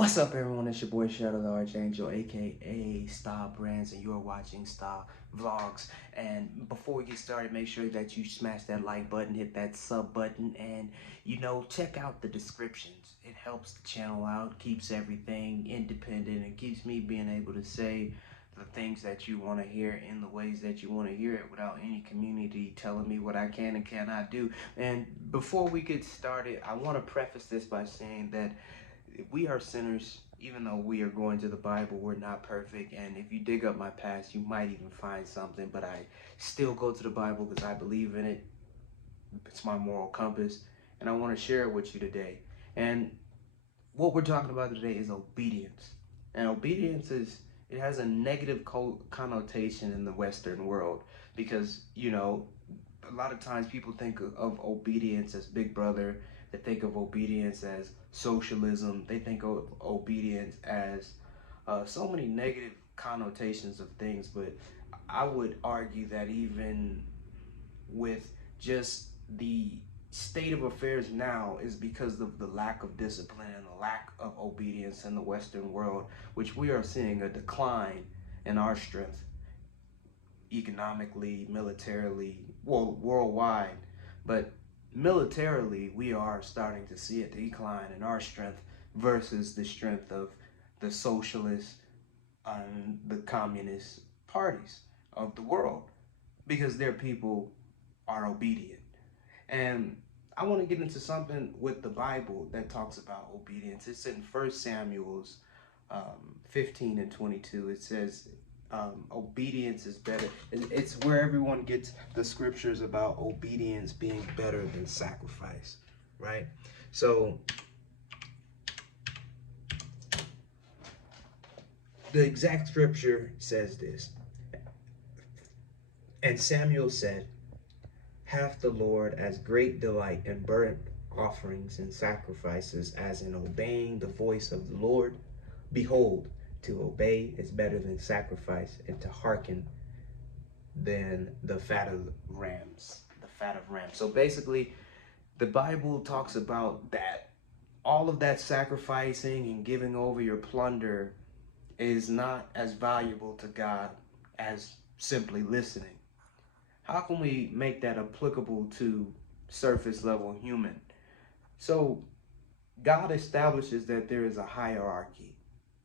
What's up, everyone? It's your boy Shadow the Archangel, aka STAA Brands, and you're watching STAA Vlogs. And before we get started, make sure that you smash that like button, hit that sub button, and check out the descriptions. It helps the channel out, keeps everything independent, and keeps me being able to say the things that you want to hear in the ways that you want to hear it without any community telling me what I can and cannot do. And before we get started, I want to preface this by saying that we are sinners. Even though we are going to the Bible, we're not perfect. And if you dig up my past, you might even find something. But I still go to the Bible because I believe in it. It's my moral compass. And I want to share it with you today. And what we're talking about today is obedience. And obedience it has a negative connotation in the Western world because, a lot of times people think of obedience as Big Brother. They think of obedience as socialism. They think of obedience as so many negative connotations of things. But I would argue that even with just the state of affairs now is because of the lack of discipline and the lack of obedience in the Western world, which we are seeing a decline in our strength economically, militarily, well, worldwide. But militarily, we are starting to see a decline in our strength versus the strength of the socialist and the communist parties of the world, because their people are obedient. And I want to get into something with the Bible that talks about obedience. It's in 1 Samuel's 15 and 22. It says, obedience is better. It's where everyone gets the scriptures about obedience being better than sacrifice, right? So the exact scripture says this. And Samuel said, hath the Lord as great delight in burnt offerings and sacrifices as in obeying the voice of the Lord? Behold, to obey is better than sacrifice, and to hearken than the fat of rams. The fat of rams. So basically, the Bible talks about that all of that sacrificing and giving over your plunder is not as valuable to God as simply listening. How can we make that applicable to surface level human? So God establishes that there is a hierarchy,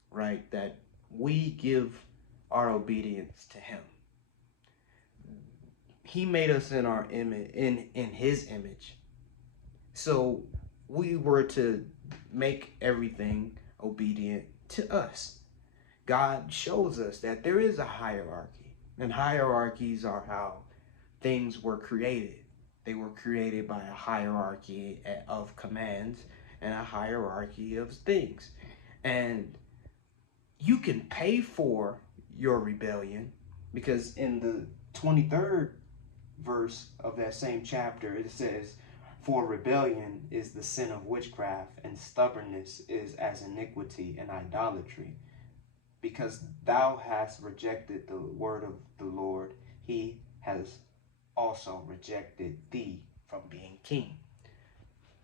right? That we give our obedience to him. He made us in our image, in his image. So we were to make everything obedient to us. God shows us that there is a hierarchy, and hierarchies are how things were created. They were created by a hierarchy of commands and a hierarchy of things. And you can pay for your rebellion, because in the 23rd verse of that same chapter, it says, for rebellion is the sin of witchcraft, and stubbornness is as iniquity and idolatry. Because thou hast rejected the word of the Lord, he has also rejected thee from being king.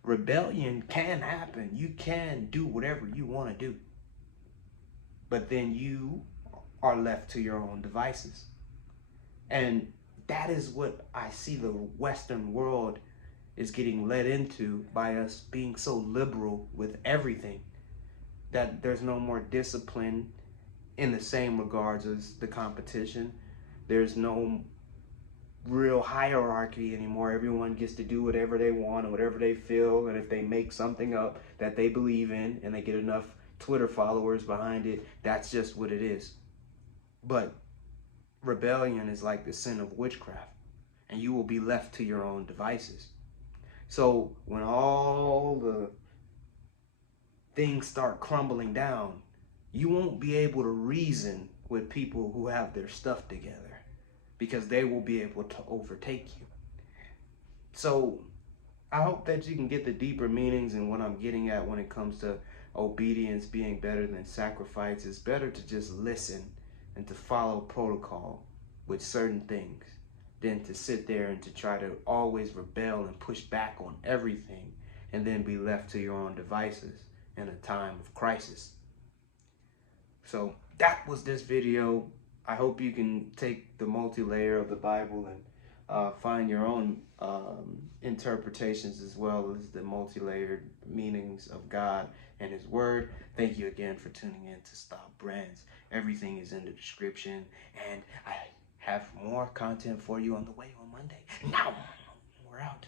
Rebellion can happen. You can do whatever you want to do. But then you are left to your own devices. And that is what I see the Western world is getting led into by us being so liberal with everything, that there's no more discipline in the same regards as the competition. There's no real hierarchy anymore. Everyone gets to do whatever they want and whatever they feel, and if they make something up that they believe in and they get enough Twitter followers behind it, that's just what it is. But rebellion is like the sin of witchcraft, and you will be left to your own devices. So when all the things start crumbling down, you won't be able to reason with people who have their stuff together, because they will be able to overtake you. So I hope that you can get the deeper meanings and what I'm getting at when it comes to obedience being better than sacrifice. It's better to just listen and to follow protocol with certain things than to sit there and to try to always rebel and push back on everything and then be left to your own devices in a time of crisis. So that was this video. I hope you can take the multi-layer of the Bible and find your own interpretations, as well as the multi-layered meanings of God and His Word. Thank you again for tuning in to STAA Brands. Everything is in the description, and I have more content for you on the way on Monday. Now, we're out.